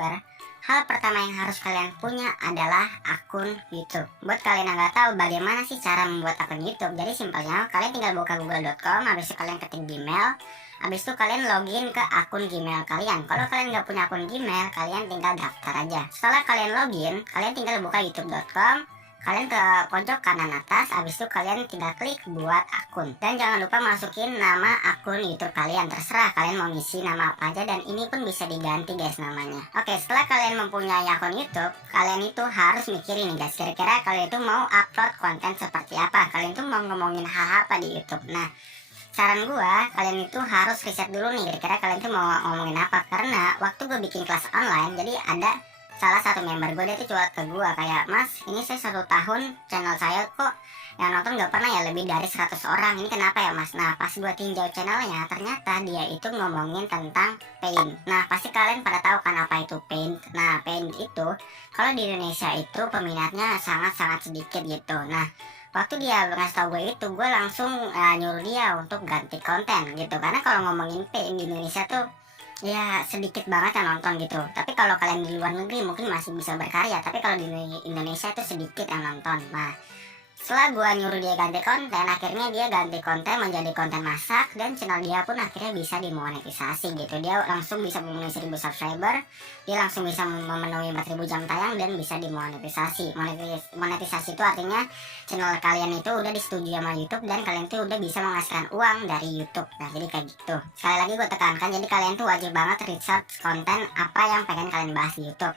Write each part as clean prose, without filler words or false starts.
subscriber, hal pertama yang harus kalian punya adalah akun YouTube. Buat kalian yang nggak tahu bagaimana sih cara membuat akun YouTube, jadi simpelnya kalian tinggal buka google.com, habis itu kalian ketik Gmail, habis itu kalian login ke akun Gmail kalian. Kalau kalian nggak punya akun Gmail, kalian tinggal daftar aja. Setelah kalian login, kalian tinggal buka youtube.com, kalian ke pojok kanan atas, habis itu kalian tinggal klik buat akun. Dan jangan lupa masukin nama akun YouTube kalian, terserah kalian mau ngisi nama apa aja, dan ini pun bisa diganti guys namanya. Oke, setelah kalian mempunyai akun YouTube, kalian itu harus mikirin nih guys, kira-kira kalian itu mau upload konten seperti apa, kalian itu mau ngomongin hal apa di YouTube. Nah, saran gua, kalian itu harus riset dulu nih, kira-kira kalian itu mau ngomongin apa. Karena waktu gue bikin kelas online, jadi ada salah satu member gue, dia tuh curhat ke gue kayak, "Mas, ini saya 1 tahun channel saya kok yang nonton gak pernah ya lebih dari 100 orang, ini kenapa ya mas?" Nah, pas gue tinjau channelnya, ternyata dia itu ngomongin tentang paint. Nah, pasti kalian pada tahu kan apa itu paint. Nah, paint itu kalau di Indonesia itu peminatnya sangat-sangat sedikit gitu. Nah, waktu dia ngasih tau gue itu, gue langsung nyuruh dia untuk ganti konten gitu. Karena kalau ngomongin paint di Indonesia tuh ya sedikit banget yang nonton gitu. Tapi kalau kalian di luar negeri mungkin masih bisa berkarya, tapi kalau di Indonesia itu sedikit yang nonton. Nah, setelah gua nyuruh dia ganti konten, akhirnya dia ganti konten menjadi konten masak, dan channel dia pun akhirnya bisa dimonetisasi gitu. Dia langsung bisa memenuhi 1000 subscriber, dia langsung bisa memenuhi 4000 jam tayang, dan bisa dimonetisasi. Monetisasi itu artinya channel kalian itu udah disetujui sama YouTube, dan kalian tuh udah bisa menghasilkan uang dari YouTube. Nah, jadi kayak gitu. Sekali lagi gue tekankan, jadi kalian tuh wajib banget research konten apa yang pengen kalian bahas di YouTube.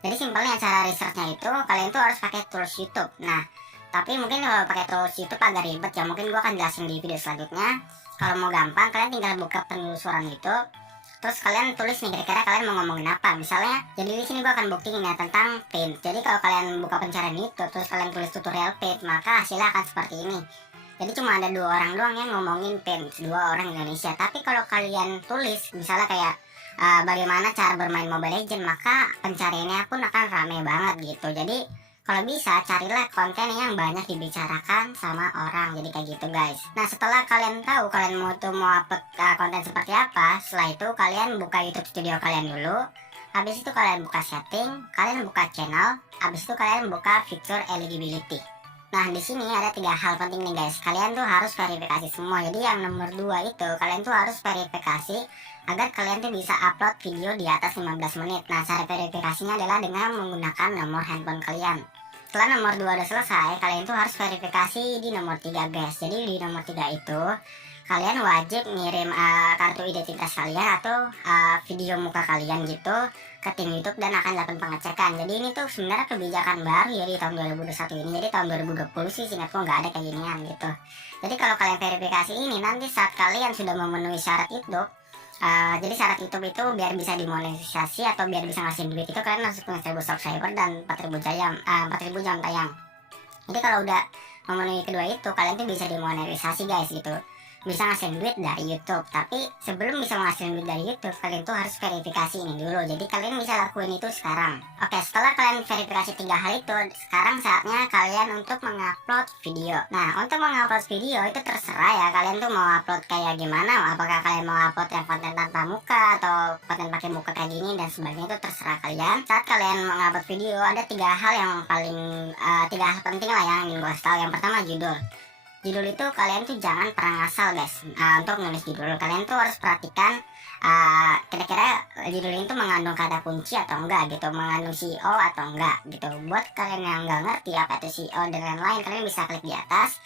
Jadi simpelnya cara researchnya itu kalian tuh harus pakai tools YouTube. Nah, tapi mungkin kalau pakai tools YouTube agak ribet ya, mungkin gue akan jelasin di video selanjutnya. Kalau mau gampang, kalian tinggal buka penelusuran YouTube, terus kalian tulis nih kira-kira kalian mau ngomongin apa. Misalnya, jadi di sini gue akan buktiin ya tentang paint. Jadi kalau kalian buka pencarian YouTube, terus kalian tulis tutorial paint, maka hasilnya akan seperti ini. Jadi cuma ada 2 orang doang yang ngomongin paint, 2 orang Indonesia. Tapi kalau kalian tulis, misalnya kayak bagaimana cara bermain Mobile Legends, maka pencariannya pun akan rame banget gitu. Jadi kalau bisa carilah konten yang banyak dibicarakan sama orang, jadi kayak gitu guys. Nah, setelah kalian tahu kalian mau upload konten seperti apa, setelah itu kalian buka YouTube Studio kalian dulu. Habis itu kalian buka setting, kalian buka channel, habis itu kalian buka fitur eligibility. Nah, di sini ada 3 hal penting nih guys. Kalian tuh harus verifikasi semua. Jadi yang nomor 2 itu kalian tuh harus verifikasi agar kalian tuh bisa upload video di atas 15 menit. Nah, cara verifikasinya adalah dengan menggunakan nomor handphone kalian. Setelah nomor 2 udah selesai, kalian tuh harus verifikasi di nomor 3 guys. Jadi di nomor 3 itu kalian wajib ngirim kartu identitas kalian atau video muka kalian gitu ke tim YouTube, dan akan dilakukan pengecekan. Jadi ini tuh sebenarnya kebijakan baru ya di tahun 2021 ini. Jadi tahun 2020 sih seingatku nggak ada kayak ginian gitu. Jadi kalau kalian verifikasi ini, nanti saat kalian sudah memenuhi syarat itu, jadi syarat YouTube itu biar bisa dimonetisasi atau biar bisa ngasih duit itu kalian harus punya 1000 subscriber dan 4000 jam tayang. Jadi kalau udah memenuhi kedua itu, kalian tuh bisa dimonetisasi guys gitu, bisa ngasih duit dari YouTube. Tapi sebelum bisa menghasilkan duit dari YouTube, kalian tuh harus verifikasi ini dulu. Jadi kalian bisa lakuin itu sekarang. Oke, setelah kalian verifikasi 3 hal itu, sekarang saatnya kalian untuk mengupload video. Nah, untuk mengupload video itu terserah ya, kalian tuh mau upload kayak gimana. Apakah kalian mau upload yang konten tanpa muka atau konten pakai muka kayak gini dan sebagainya, itu terserah kalian. Saat kalian mengupload video, ada 3 hal yang paling 3 hal penting lah yang ingin gue tahu. Yang pertama, judul itu kalian tuh jangan pernah ngasal guys. Untuk nulis judul, kalian tuh harus perhatikan kira-kira judul itu mengandung kata kunci atau enggak gitu, mengandung SEO atau enggak gitu. Buat kalian yang nggak ngerti apa itu SEO dan lain-lain, kalian bisa klik di atas.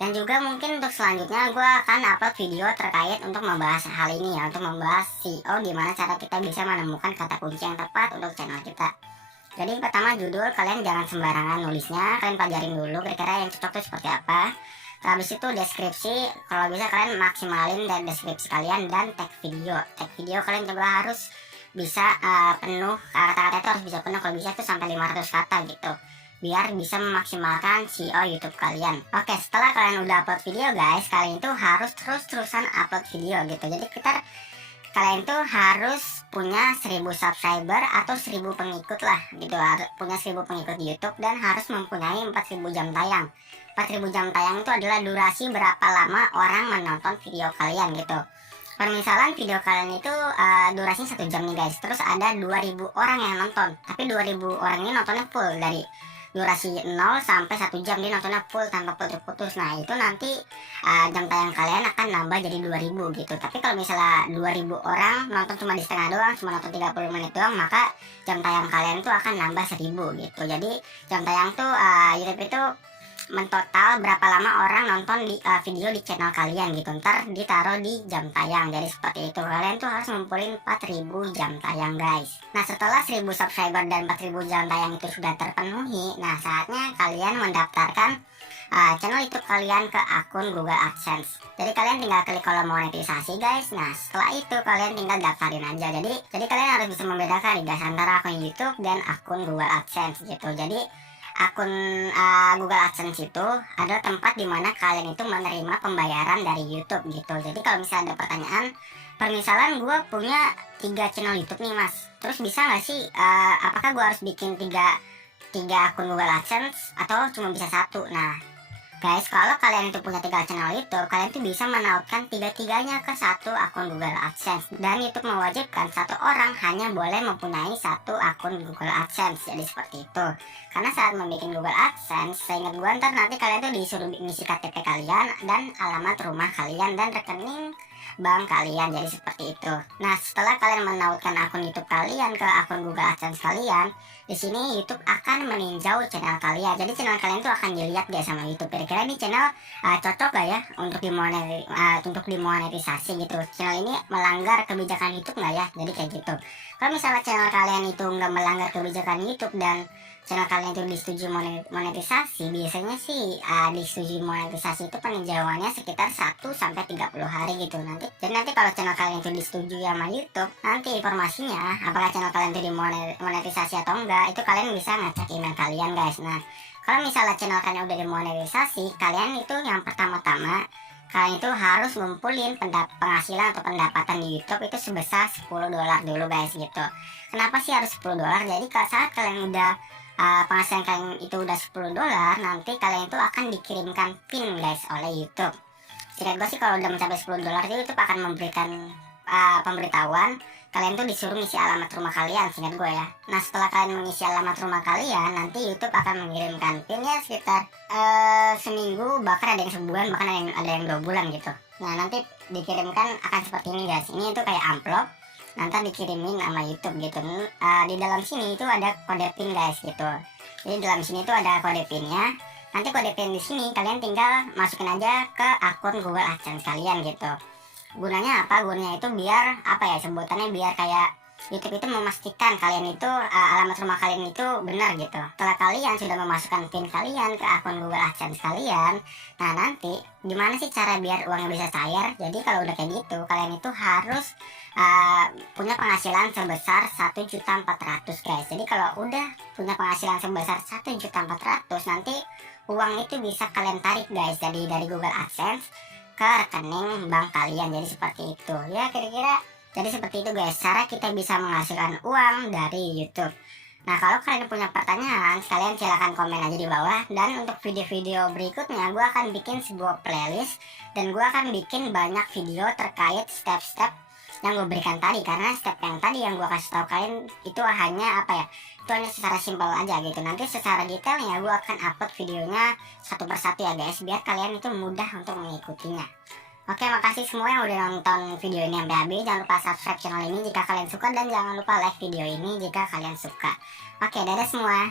Dan juga mungkin untuk selanjutnya gue akan upload video terkait untuk membahas hal ini ya, untuk membahas SEO, gimana cara kita bisa menemukan kata kunci yang tepat untuk channel kita. Jadi pertama, judul kalian jangan sembarangan nulisnya, kalian pelajarin dulu kira-kira yang cocok tuh seperti apa. Habis itu deskripsi, kalau bisa kalian maksimalin dan deskripsi kalian, dan tag video kalian coba harus bisa penuh, kata-kata itu harus bisa penuh, kalau bisa itu sampai 500 kata gitu, biar bisa memaksimalkan SEO YouTube kalian. Oke, setelah kalian udah upload video guys, kalian itu harus terus-terusan upload video gitu. Jadi kalian tuh harus punya 1000 subscriber atau 1000 pengikut lah gitu, harus punya 1000 pengikut di YouTube, dan harus mempunyai 4000 jam tayang. 4000 jam tayang itu adalah durasi berapa lama orang menonton video kalian gitu. Permisalan video kalian itu durasinya 1 jam nih guys, terus ada 2000 orang yang nonton, tapi 2000 orang ini nontonnya full dari durasi 0 sampai 1 jam, dia nontonnya full tanpa putus-putus. Nah itu nanti jam tayang kalian akan nambah jadi 2000 gitu. Tapi kalau misalnya 2000 orang nonton cuma di setengah doang, cuma nonton 30 menit doang, maka jam tayang kalian tuh akan nambah 1000 gitu. Jadi jam tayang tuh YouTube itu mentotal berapa lama orang nonton di video di channel kalian gitu, ntar ditaruh di jam tayang. Jadi seperti itu, kalian tuh harus ngumpulin 4000 jam tayang guys. Nah setelah 1000 subscriber dan 4000 jam tayang itu sudah terpenuhi, nah saatnya kalian mendaftarkan channel YouTube kalian ke akun Google AdSense. Jadi kalian tinggal klik kolom monetisasi guys. Nah setelah itu kalian tinggal daftarin aja. Jadi kalian harus bisa membedakan nih guys antara akun YouTube dan akun Google AdSense gitu. Jadi akun Google AdSense itu adalah tempat dimana kalian itu menerima pembayaran dari YouTube gitu. Jadi kalau misalnya ada pertanyaan, permisalan gue punya 3 channel YouTube nih mas, terus bisa nggak sih apakah gue harus bikin tiga akun Google AdSense atau cuma bisa satu? Nah guys, kalau kalian itu punya 3 channel YouTube, kalian tuh bisa menautkan tiga-tiganya ke satu akun Google AdSense. Dan YouTube mewajibkan satu orang hanya boleh mempunyai satu akun Google AdSense. Jadi seperti itu. Karena saat membuat Google AdSense, seingat gue ntar nanti kalian tuh disuruh ngisi KTP kalian dan alamat rumah kalian dan rekening bank kalian. Jadi seperti itu. Nah setelah kalian menautkan akun YouTube kalian ke akun Google AdSense kalian, di sini YouTube akan meninjau channel kalian. Jadi channel kalian tuh akan dilihat guys sama YouTube. Kira-kira ini channel cocok gak ya untuk dimonetisasi gitu. Channel ini melanggar kebijakan YouTube nggak ya? Jadi kayak gitu. Kalau misalnya channel kalian itu nggak melanggar kebijakan YouTube dan channel kalian itu disetujui monetisasi, biasanya sih disetujui monetisasi itu peninjauannya sekitar 1-30 hari gitu nanti. Jadi nanti kalau channel kalian itu disetujui sama YouTube, nanti informasinya apakah channel kalian itu dimonetisasi atau enggak, itu kalian bisa ngecek email kalian guys. Nah kalau misalnya channel kalian udah dimonetisasi, kalian itu yang pertama-tama kalian itu harus ngumpulin penghasilan atau pendapatan di YouTube itu sebesar $10 dulu guys gitu. Kenapa sih harus $10? Jadi saat kalian udah penghasilan kalian itu udah $10, nanti kalian itu akan dikirimkan PIN guys oleh YouTube. Seingat gue sih kalau udah mencapai $10 itu YouTube akan memberikan pemberitahuan kalian tuh disuruh ngisi alamat rumah kalian, seingat gue ya. Nah setelah kalian mengisi alamat rumah kalian, nanti YouTube akan mengirimkan PIN-nya sekitar seminggu, bahkan ada yang sebulan, bahkan ada yang 2 bulan gitu. Nah nanti dikirimkan akan seperti ini guys. Ini itu kayak amplop, nanti dikirimin sama YouTube gitu. Di dalam sini itu ada kode PIN guys gitu. Jadi dalam sini itu ada kode PIN-nya. Nanti kode PIN di sini kalian tinggal masukin aja ke akun Google AdSense kalian gitu. Gunanya apa? Gunanya itu biar apa ya sebutannya, biar kayak YouTube itu memastikan kalian itu alamat rumah kalian itu benar gitu. Setelah kalian sudah memasukkan PIN kalian ke akun Google AdSense kalian, nah nanti gimana sih cara biar uangnya bisa cair? Jadi kalau udah kayak gitu, kalian itu harus punya penghasilan sebesar 1.400.000 guys. Jadi kalau udah punya penghasilan sebesar 1.400.000, nanti uang itu bisa kalian tarik guys dari Google AdSense ke rekening bank kalian. Jadi seperti itu ya, kira-kira jadi seperti itu guys cara kita bisa menghasilkan uang dari YouTube. Nah kalau kalian punya pertanyaan, kalian silahkan komen aja di bawah. Dan untuk video-video berikutnya gue akan bikin sebuah playlist, dan gue akan bikin banyak video terkait step-step yang gue berikan tadi. Karena step yang tadi yang gue kasih tahu kalian itu hanya apa ya, itu hanya secara simpel aja gitu. Nanti secara detailnya gue akan upload videonya satu persatu ya guys, biar kalian itu mudah untuk mengikutinya. Oke, makasih semua yang udah nonton video ini sampai habis. Jangan lupa subscribe channel ini jika kalian suka, dan jangan lupa like video ini jika kalian suka. Oke, dadah semua.